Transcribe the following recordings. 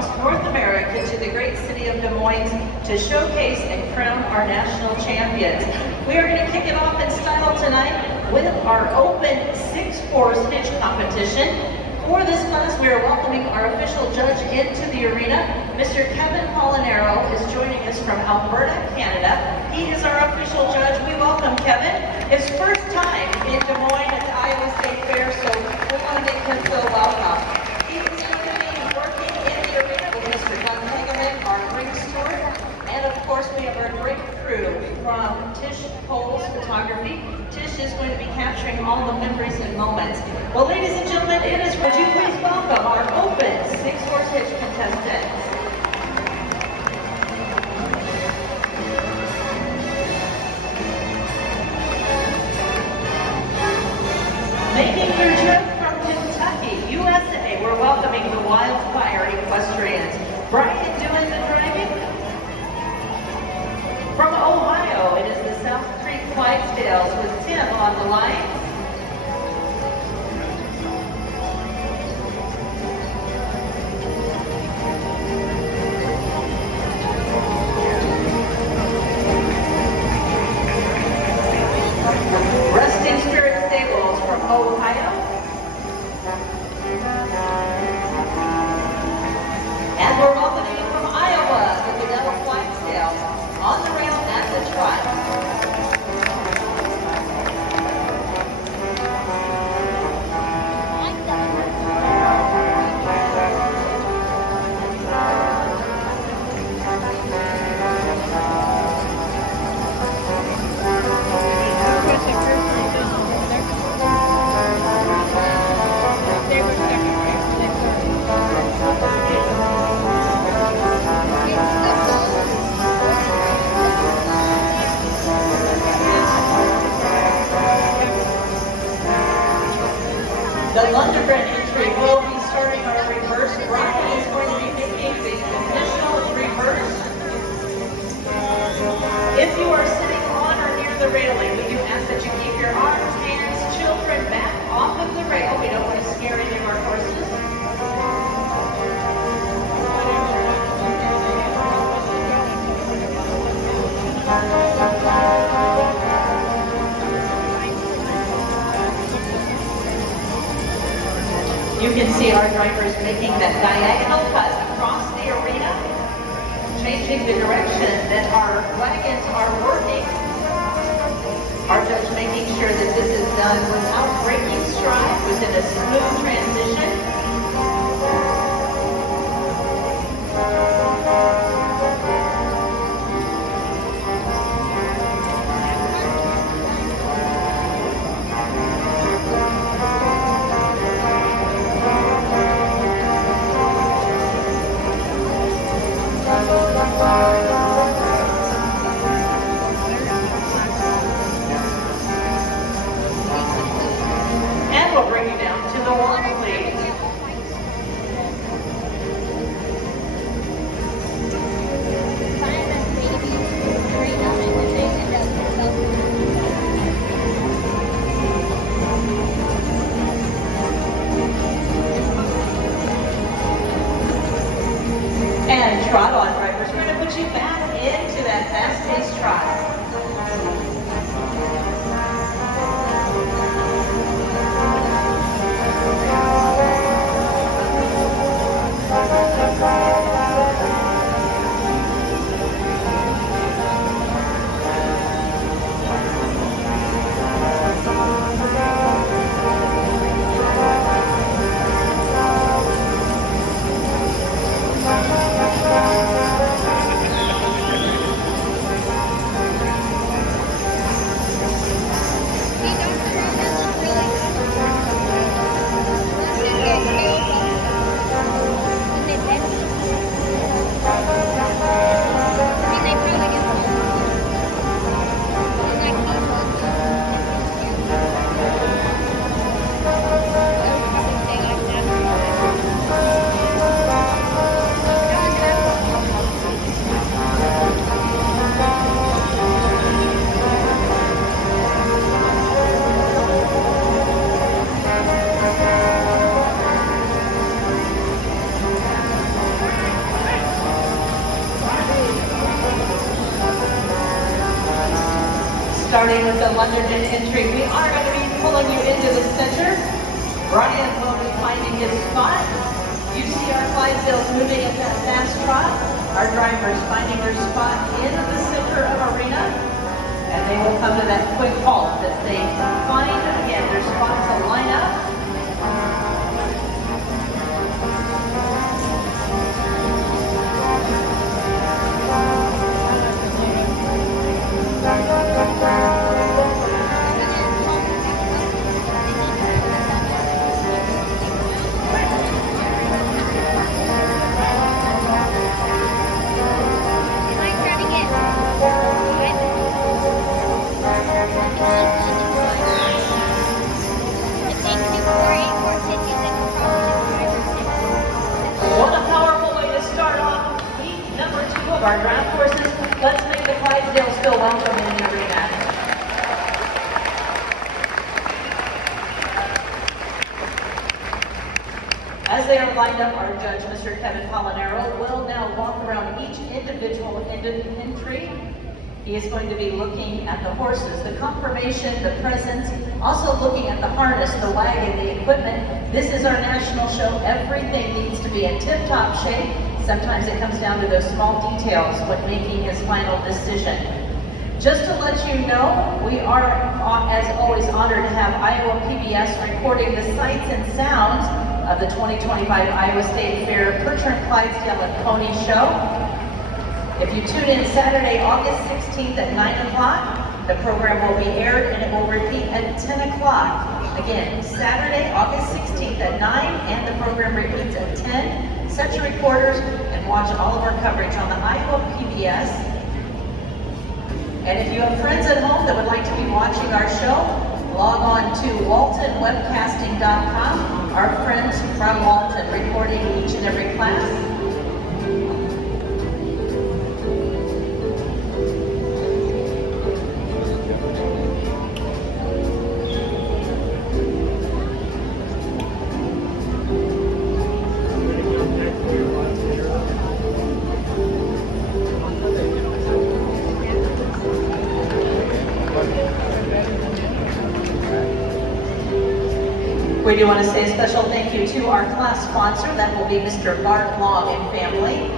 across North America to the great city of Des Moines to showcase and crown our national champions. We are going to kick it off in style tonight with our open 6-horse hitch competition. For this class, we are welcoming our official judge into the arena. Mr. Kevin Molinaro is joining us from Alberta, Canada. He is our official judge. We welcome Kevin. His first time in Des Moines at the Iowa State Fair, so we want to make him feel welcome. He is going to be working in the arena with Mr. Glenn Hagelman, our ring steward. And of course, we have our great crew from Tish Cole's Photography. Tish is going to be capturing all the memories and moments. Well, ladies and gentlemen, would you please welcome our open 6-horse hitch contestants. Making their trip from Kentucky, USA, we're welcoming the Wildfire Equestrians. Brian doing the driving. From Ohio, it is the South Creek Clydesdales with Tim on the line. Resting Spirit Stables from Ohio. And we're welcoming you from Iowa, the Goodell Clydesdales on the rail at the trot. The Lundgren entry will be starting our reverse. Brian is going to be making the initial reverse. If you are sitting on or near the railing, we do ask that you keep your arms, hands, children back off of the rail. We don't want to scare any of our horses. You can see our drivers making that diagonal cut across the arena, changing the direction that our wagons are working. Our judge making sure that this is done without breaking stride, within a smooth transition. And we'll bring you down to the walk, please. And trot on, drivers. We're going to put you back into that fast-paced trot. Starting with the London entry, we are going to be pulling you into the center. Brian will be finding his spot. You see our Clydesdales moving at that fast trot. Our drivers finding their spot in the center of arena. And they will come to that quick halt as they find, again, their spot to line up. What a powerful way to start off week number 2 of our draft courses. Let's make the Clydesdales feel welcome in the arena. As they are lined up, our judge, Mr. Kevin Polinero, will now walk around each individual entry. He is going to be looking at the horses, the conformation, the presence, also looking at the harness, the wagon, the equipment. This is our national show. Everything needs to be in tip-top shape. Sometimes it comes down to those small details when making his final decision. Just to let you know, we are, as always, honored to have Iowa PBS recording the sights and sounds of the 2025 Iowa State Fair Percheron Clydesdale and Pony Show. If you tune in Saturday, August 16th at 9 o'clock, the program will be aired and it will repeat at 10 o'clock. Again, Saturday, August 16th at 9, and the program repeats at 10. Set your recorders and watch all of our coverage on the Iowa PBS. And if you have friends at home that would like to be watching our show, log on to waltonwebcasting.com. Our friends from Walton recording each and every class. We do want to say a special thank you to our class sponsor. That will be Mr. Bart Long and family.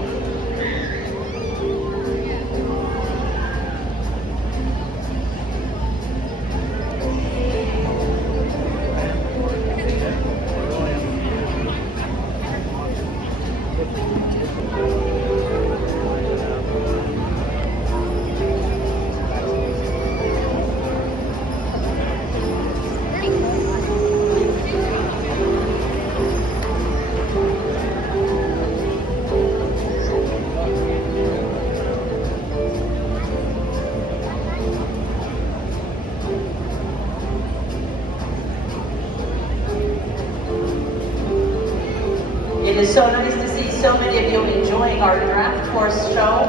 It is so nice to see so many of you enjoying our draft course show,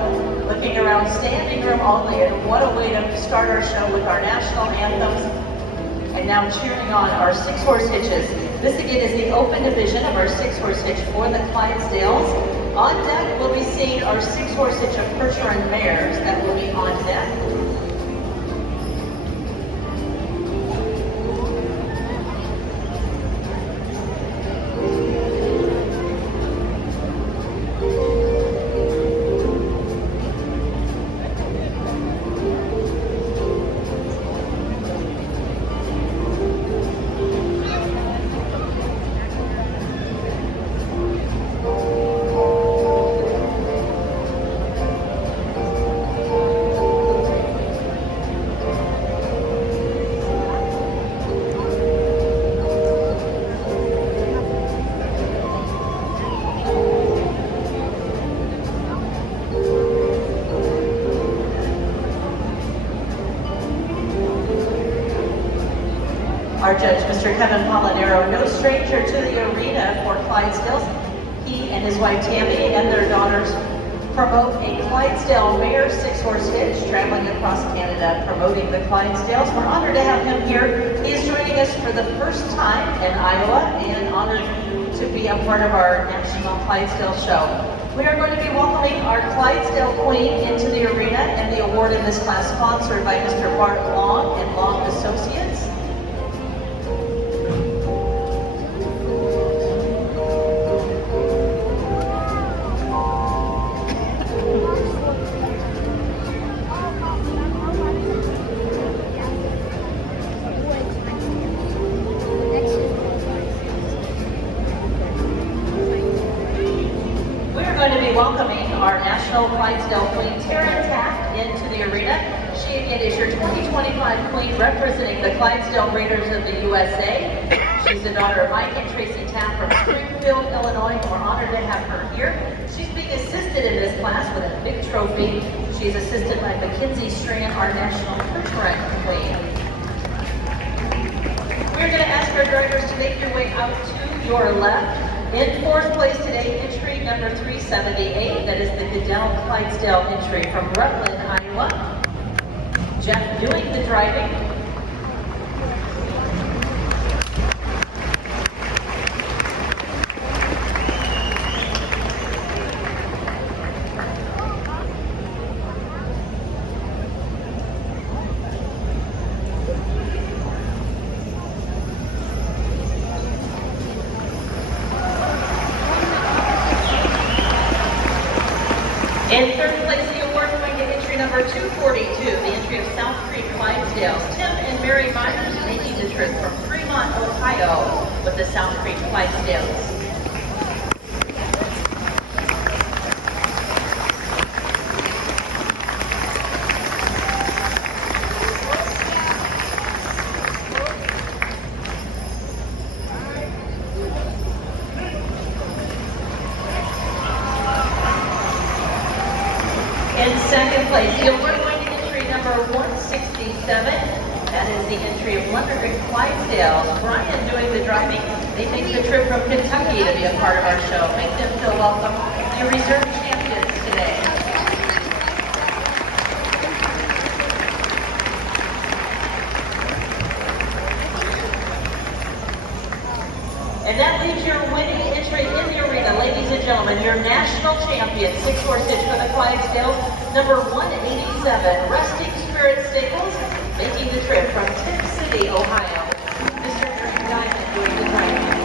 looking around standing room only, and what a way to start our show with our national anthems, and now cheering on our 6-horse hitches. This again is the open division of our 6-horse hitch for the Clydesdales. On deck, we'll be seeing our 6-horse hitch of Percheron mares that will be on deck. Our judge, Mr. Kevin Polinero, no stranger to the arena for Clydesdales. He and his wife Tammy and their daughters promote a Clydesdale mare 6-horse hitch traveling across Canada promoting the Clydesdales. We're honored to have him here. He is joining us for the first time in Iowa and honored to be a part of our National Clydesdale show. We are going to be welcoming our Clydesdale Queen into the arena, and the award in this class sponsored by Mr. Bart Long and Long Associates. Welcoming our National Clydesdale Queen, into the arena. She again is your 2025 Queen representing the Clydesdale Raiders of the USA. She's the daughter of Mike and Tracy Tapp from Springfield, Illinois. We're honored to have her here. She's being assisted in this class with a big trophy. She's assisted by Mackenzie Strand, our National Percheron Queen. We're going to ask our drivers to make your way out to your left. In fourth place today, entry number 378, that is the Goodell Clydesdale entry from Rutland, Iowa. Jeff doing the driving. In third place, the award going to entry number 242, the entry of South Creek Clydesdales. Tim and Mary Myers making the trip from Fremont, Ohio with the South Creek Clydesdales. In second place, the award going to entry number 167. That is the entry of London Clydesdales. Brian doing the driving. They make the trip from Kentucky to be a part of our show. Make them feel welcome. The reserve champions today. And that leaves your winning entry in the arena, ladies and gentlemen, your national champion, 6-horse hitch for the Clydesdales, number 187, Resting Spirit Staples, making the trip from Tip City, Ohio. Mr. Green Diamond doing the driving.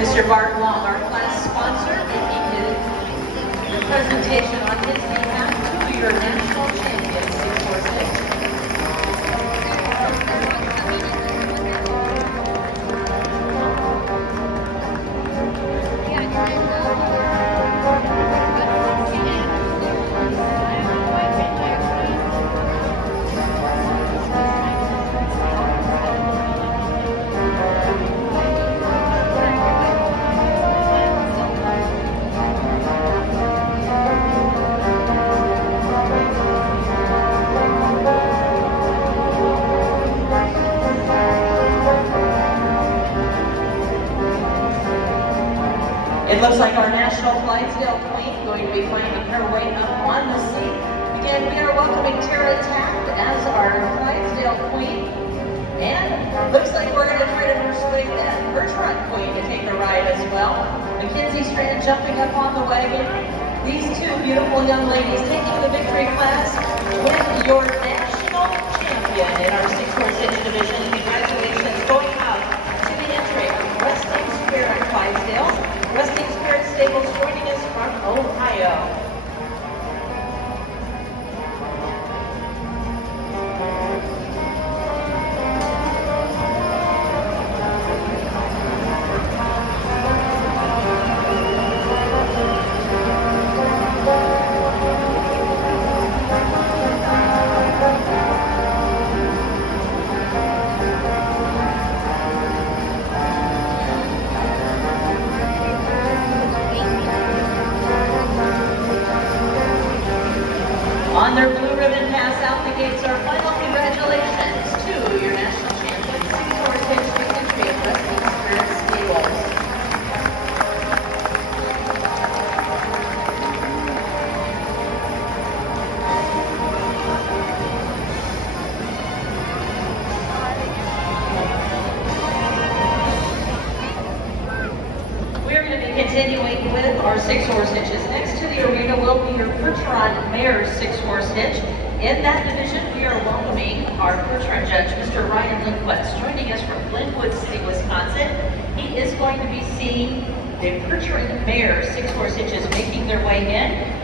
Mr. Bart Long, our class sponsor, making the presentation on his behalf to your national champion, 6-horse hitch. It looks like our National Clydesdale Queen going to be finding her way up on the seat. Again, we are welcoming Tara Taft as our Clydesdale Queen. And looks like we're going to try to persuade that Percheron Queen to take a ride as well. Mackenzie Strand jumping up on the wagon. These two beautiful young ladies taking the victory class with your national champion in our 6-horse hitch division. Congratulations going out to the entry of Resting Spirit Clydesdales. Resting Spirit Stables joining us from Ohio. with our 6-horse hitches. Next to the arena will be your Percheron Mare's 6-horse hitch. In that division, we are welcoming our Percheron judge, Mr. Ryan Lindquist, joining us from Glenwood City, Wisconsin. He is going to be seeing the Percheron Mare's 6-horse hitches making their way in.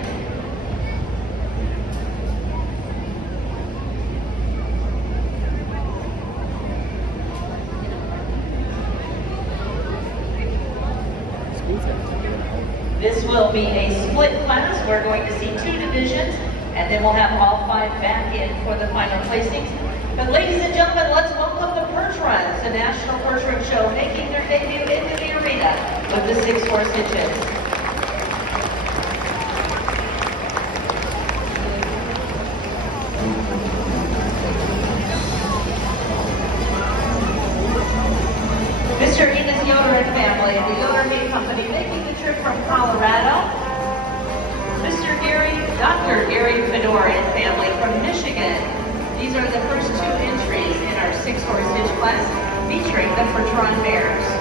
This will be a split class. We're going to see 2 divisions, and then we'll have all 5 back in for the final placings. But ladies and gentlemen, let's welcome the Percherons, the National Percheron Show, making their debut into the arena with the 6-horse hitches. Mr. Enos Yoder and family, the Yoder Hay Company, making the trip from Colorado. Dr. Gary Fedor and family from Michigan. These are the first 2 entries in our 6-horse hitch class featuring the Percheron Mares.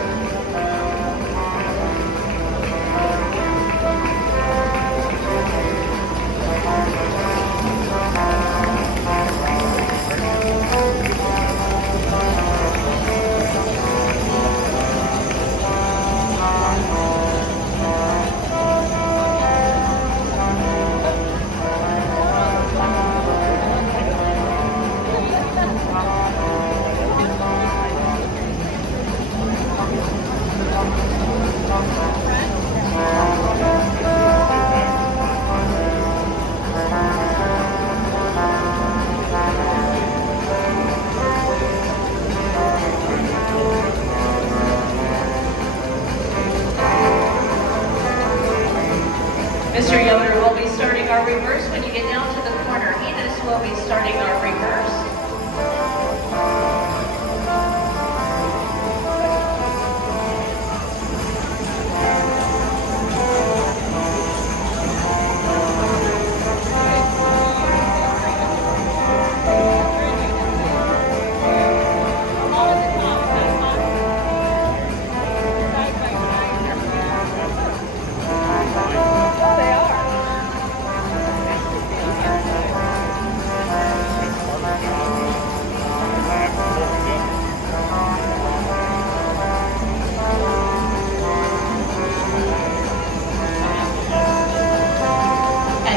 Mr. Yoder will be starting our reverse. When you get down to the corner, Enos will be starting our reverse.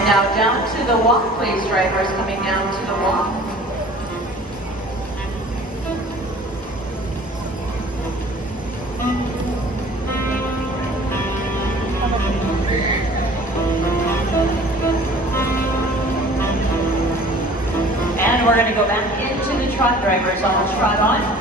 Now down to the walk, please, drivers, coming down to the walk. And we're going to go back into the trot, drivers, all trot on.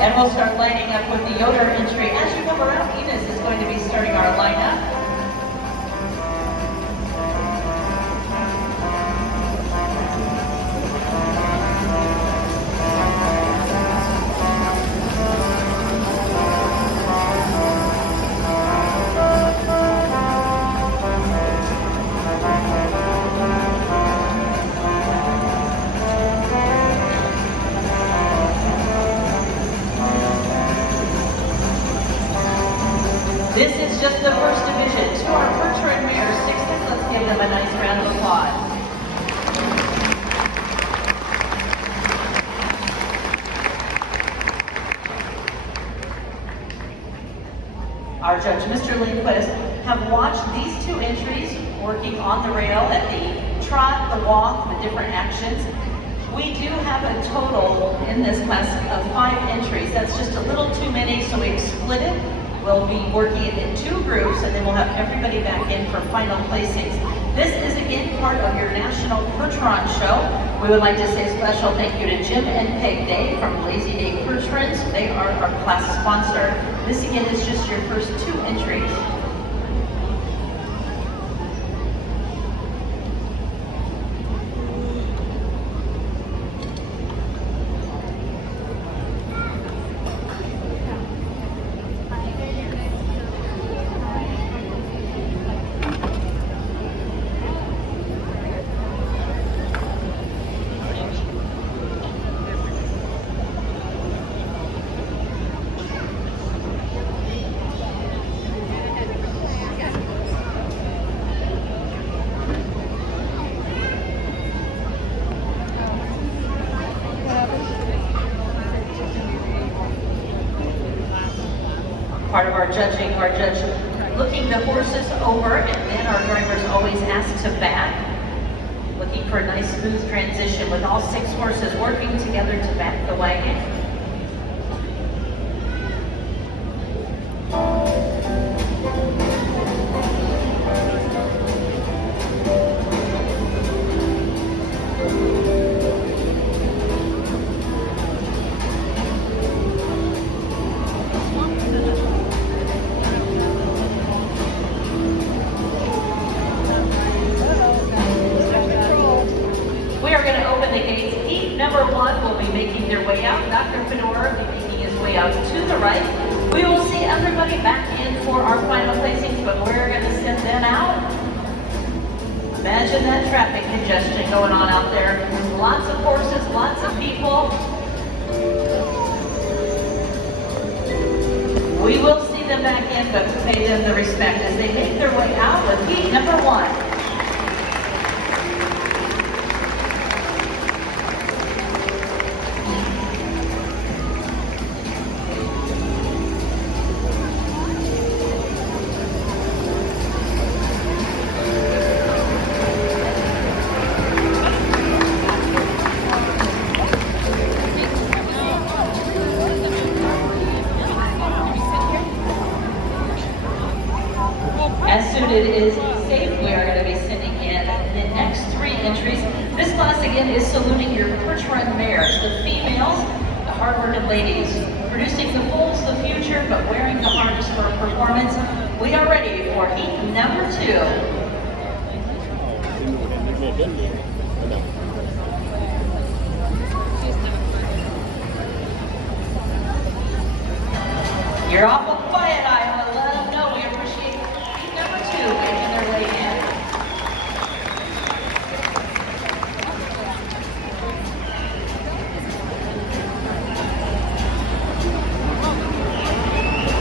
And we'll start lining up with the Yoder entry. As you come around, Enos is going to be starting our lineup. This is just the first division. To our Percheron Mares, 6th, let's give them a nice round of applause. Our judge, Mr. Lindquist, have watched these 2 entries working on the rail at the trot, the walk, the different actions. We do have a total in this class of 5 entries. That's just a little too many, so we've split it. We'll be working it in 2 groups, and then we'll have everybody back in for final placings. This is again part of your National Percheron Show. We would like to say a special thank you to Jim and Peg Day from Lazy Day Percherons. They are our class sponsor. This again is just your first 2 entries. Part of our judging, our judge looking the horses over, and then our drivers always ask to back, looking for a nice smooth transition with all 6 horses working together to back the wagon. Number 1 will be making their way out. Dr. Fedora will be making his way out to the right. We will see everybody back in for our final placings, but we're going to send them out. Imagine that traffic congestion going on out there. Lots of horses, lots of people. We will see them back in, but pay them the respect as they make their way out with heat number 1. As soon as it is safe, we are going to be sending in the next 3 entries. This class again is saluting your Percheron mares, the females, the hardworking ladies, producing the foals, the future, but wearing the harness for performance. We are ready for heat number 2. You're awful quiet, Iowa. Let them know we appreciate heat number 2 making their way in.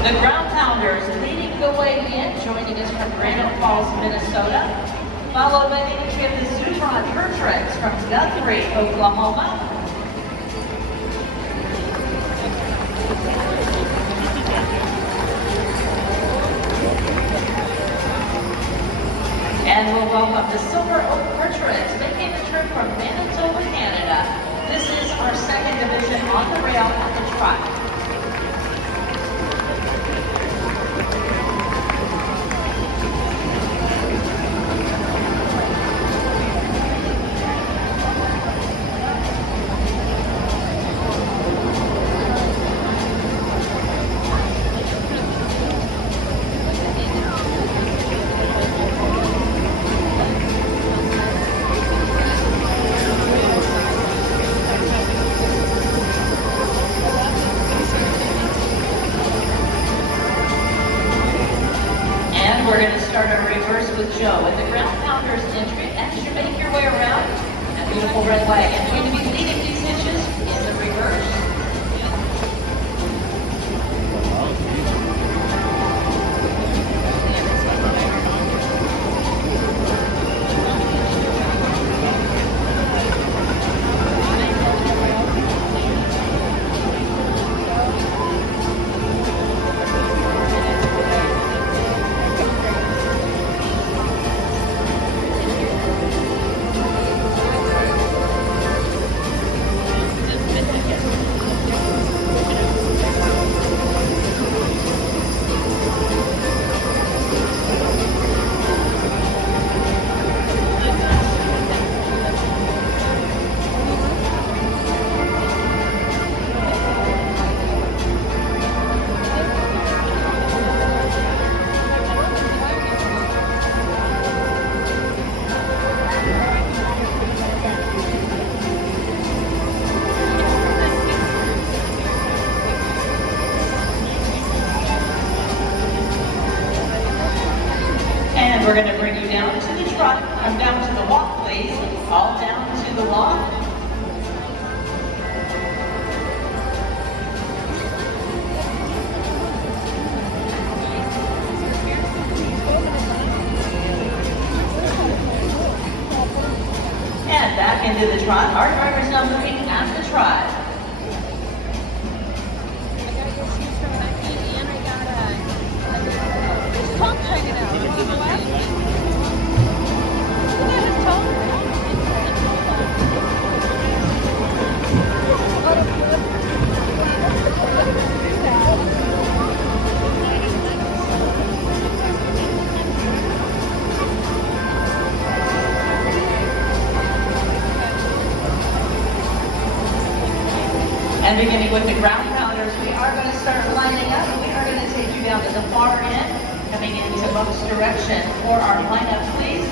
The Ground Pounders leading the way in, joining us from Granite Falls, Minnesota, followed by the entry of the Percherons from Guthrie, Oklahoma. And we'll welcome the Silver Oak Percherons making a trip from Manitoba, Canada. This is our 2nd division on the rail at the trot. We're going to start our reverse with Joe at the Ground Pounders entry. As you make your way around, that beautiful red wagon is going to be leading these hitches in the reverse. back into the trot. Our driver's now moving at the trot. And beginning with the ground pounders, we are going to start lining up. We are going to take you down to the far end, coming into most direction for our lineup, please.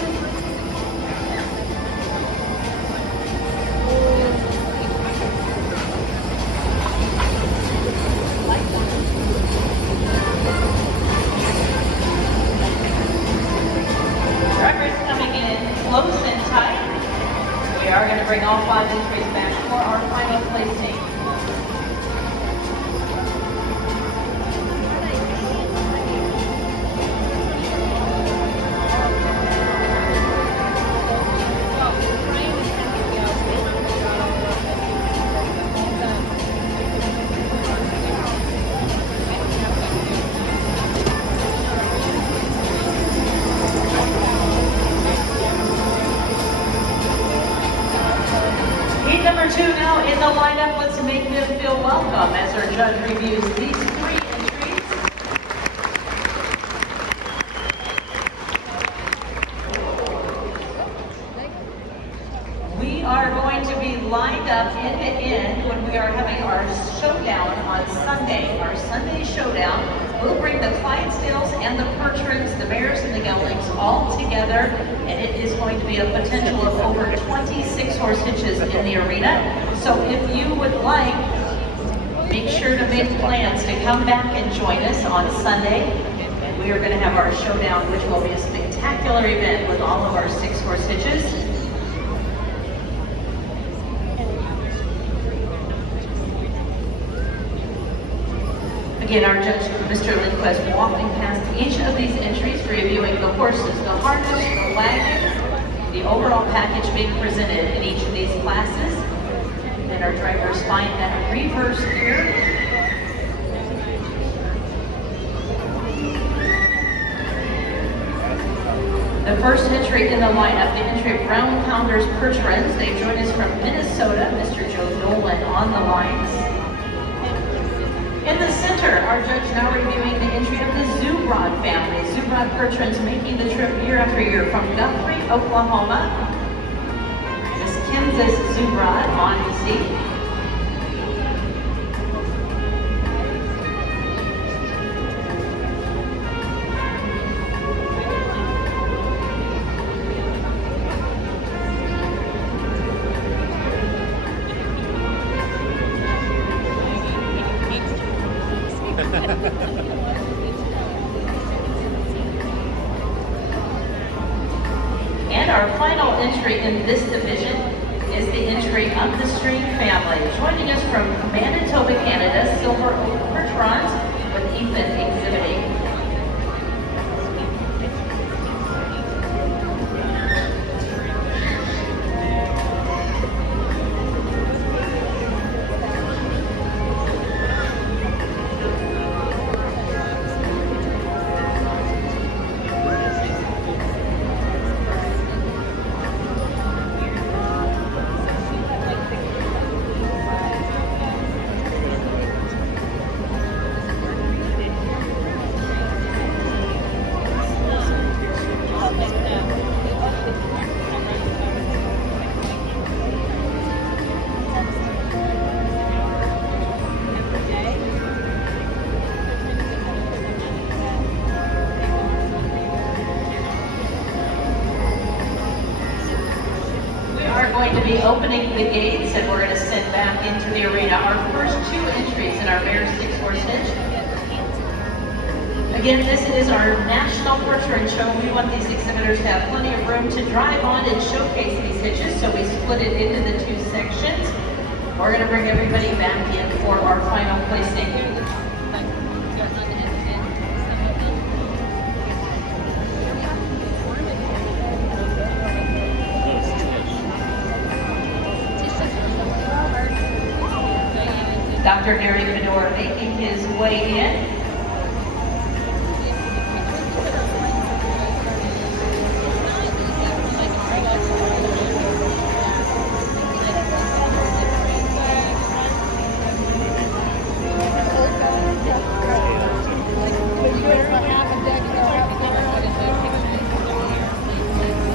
Drivers coming in close and tight. We are going to bring all 5 entries back for our final placing. Number 2 now in the lineup. Let's make them feel welcome as our judge reviews these 3 entries. We are going to be lined up end to end when we are having our showdown on Sunday. Our Sunday showdown will bring the Clydesdales and the Percherons, the mares and the geldings all together, and it is going to be a potential of over 26 horse hitches in the arena. So if you would like, make sure to make plans to come back and join us on Sunday. And we are going to have our showdown, which will be a spectacular event with all of our 6 horse hitches. Again, our judge, Mr. Lindquist, walking past each of these entries, reviewing the horses, the harness, the wagon, the overall package being presented in each of these classes. And our drivers find that reverse gear. The first entry in the lineup, the entry of Ground Pounders Percherons. They join us from Minnesota, Mr. Joe Nolan on the lines. In the center, our judge now reviewing the entry of the Zubrod family. Zubrod Percherons making the trip year after year from Guthrie, Oklahoma. Miss Kansas Zubrod on the seat. And our final entry in this division is the entry of the String family. Joining us from Manitoba, Canada, Silver Oak Percherons, with Ethan exhibiting. Going to be opening the gates, and we're going to send back into the arena our first 2 entries in our Mare's 6 horse hitch. Again, this is our National Percheron Show. We want these exhibitors to have plenty of room to drive on and showcase these hitches, so we split it into the 2 sections. We're going to bring everybody back in for our final placing. Dr. Gary Fedor making his way in.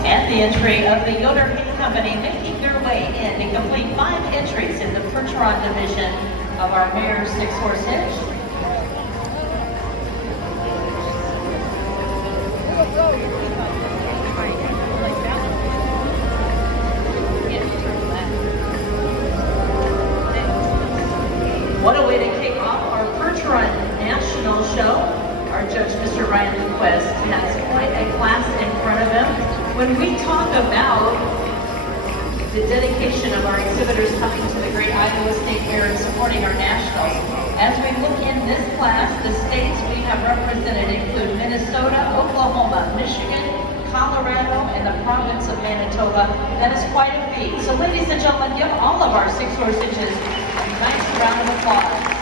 And the entry of the Yoder Hitch Company making their way in to complete 5 entries in the Percheron division of our Mayor's 6-horse hitch. What a way to kick off our Percheron National Show. Our judge, Mr. Ryan Quest, has quite a class in front of him. When we talk about the dedication of our exhibitors coming to the great Iowa State Fair and supporting our nationals, as we look in this class, the states we have represented include Minnesota, Oklahoma, Michigan, Colorado, and the province of Manitoba. That is quite a feat. So ladies and gentlemen, give all of our 6-horse hitches a nice round of applause.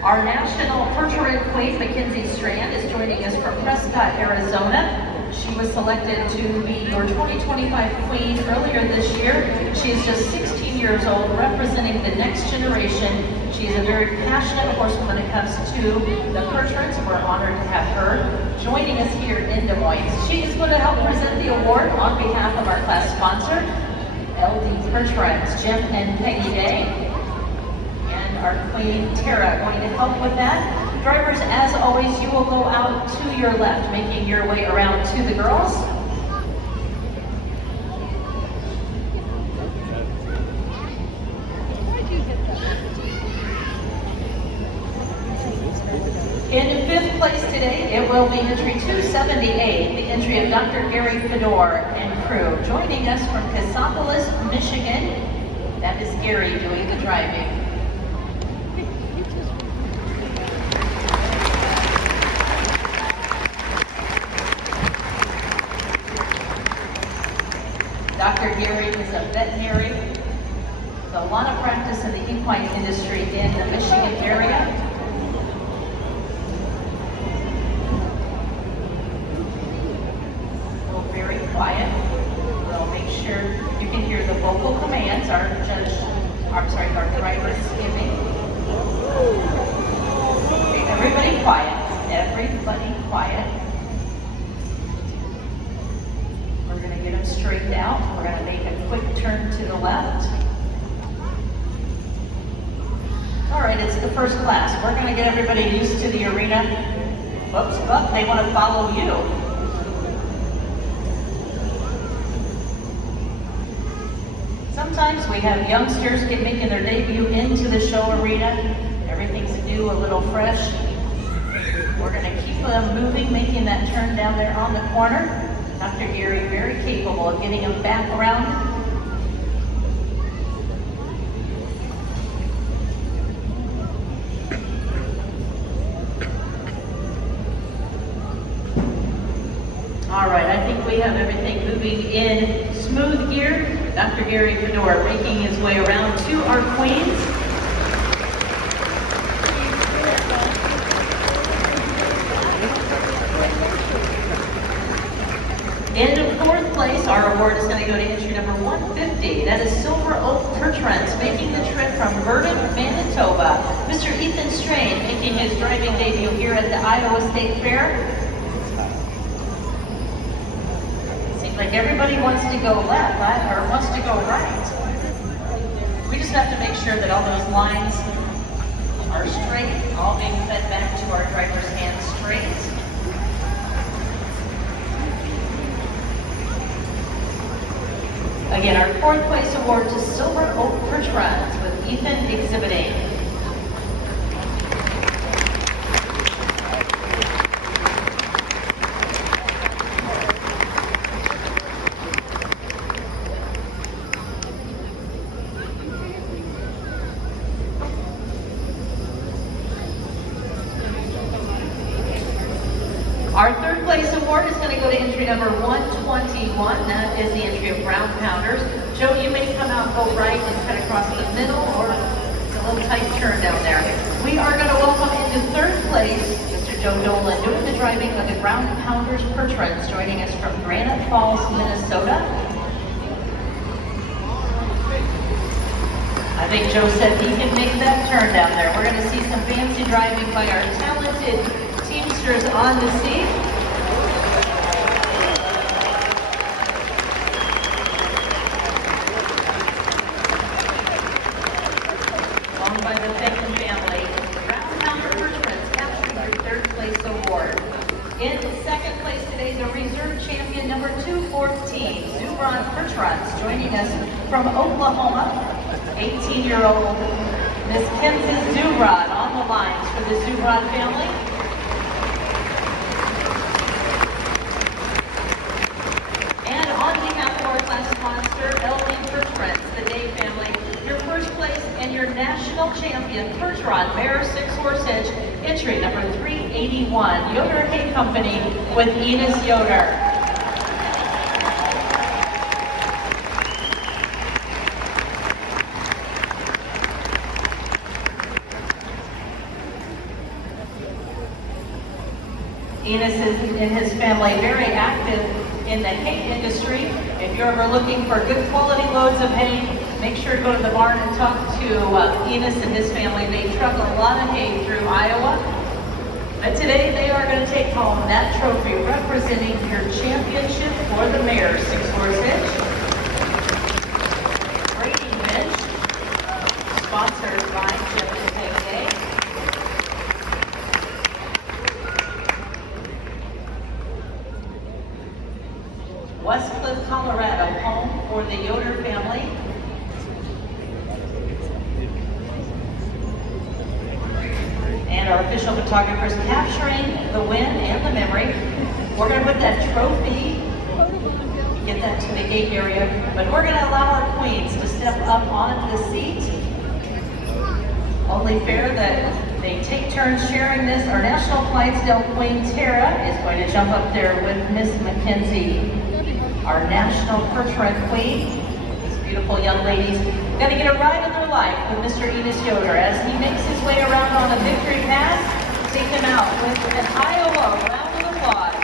Our national Percheron queen, Mackenzie Strand, is joining us from Prescott, Arizona. She was selected to be your 2025 queen earlier this year. She is just 16 years old, representing the next generation. She is a very passionate horsewoman when it comes to the Percherons. We're honored to have her joining us here in Des Moines. She is going to help present the award on behalf of our class sponsor, LD Percherons, Jim and Peggy Day. Our queen, Tara, going to help with that. Drivers, as always, you will go out to your left, making your way around to the girls. In 5th place today, it will be entry 278, the entry of Dr. Gary Fedor and crew. Joining us from Cassopolis, Michigan, that is Gary doing the driving. Dr. Gary is a veterinary with a lot of practice in the equine industry in the Michigan area. We're very quiet. We'll make sure you can hear the vocal commands our driver is giving. Okay, everybody quiet. Everybody quiet. We're going to get them straightened out. We're going to make a quick turn to the left. All right, it's the first class. We're going to get everybody used to the arena. Whoops, but they want to follow you. Sometimes we have youngsters making their debut into the show arena. Everything's new, a little fresh. We're going to keep them moving, making that turn down there on the corner. Dr. Gary, very capable of getting them back around. All right, I think we have everything moving in smooth gear. Dr. Gary Fedor making his way around to our queens. In 4th place, our award is going to go to entry number 150. That is Silver Oak Percherons, making the trip from Vernon, Manitoba. Mr. Ethan Strain making his driving debut here at the Iowa State Fair. Seems like everybody wants to go left, or wants to go right. We just have to make sure that all those lines are straight, all being fed back to our driver's hands straight. Again, our 4th place award to Silver Oak Percherons with Ethan exhibiting. Our 3rd place award is going to go to entry number 121. That is the entry of Ground Pounders. Joe, you may come out, go right, and cut across the middle, or it's a little tight turn down there. We are going to welcome into third place Mr. Joe Dolan, doing the driving of the Ground Pounders Percherons, joining us from Granite Falls, Minnesota. I think Joe said he can make that turn down there. We're going to see some fancy driving by our talented teamsters on the scene. Owned by the Fenton family, Ground Pounder Percherons captured their third place award. In second place today, the reserve champion number 214, Percherons, joining us from Oklahoma. 18-year-old Miss Kenzie Zubrod on the lines for the Zubrod family. And on behalf of our class sponsor, Elwing Percherons, the Day family, your first place and your national champion, Percheron Mare 6-horse hitch, entry number 381, Yoder Hay Company with Enos Yoder. Enos and his family very active in the hay industry. If you're ever looking for good quality loads of hay, make sure to go to the barn and talk to Enos and his family. They truck a lot of hay through Iowa. But today they are going to take home that trophy representing your championship for the Mare 6-horse hitch. Grading bench, sponsored by Jeff and Peg Day. Westcliff, Colorado, home for the Yoder family. And our official photographers capturing the win and the memory. We're going to put that trophy, get that to the gate area, but we're going to allow our queens to step up on the seat. Only fair that they take turns sharing this. Our National Clydesdale Queen, Tara, is going to jump up there with Miss Mackenzie. Our National Percheron Queen, these beautiful young ladies, got to get a ride of their life with Mr. Enos Yoder as he makes his way around on a victory pass. Take them out with an Iowa round of applause.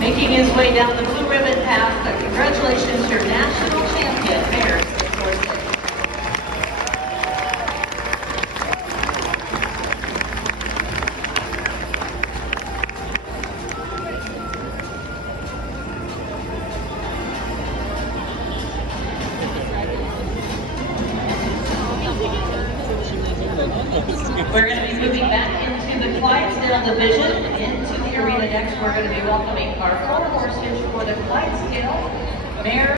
Making his way down the blue ribbon path, congratulations, your national champion, Mare 6-horse hitch. We're going to be moving back into the Clydesdale division. Into the arena next, we're going to be welcoming our 4-horse hitch for the Clydesdale Mare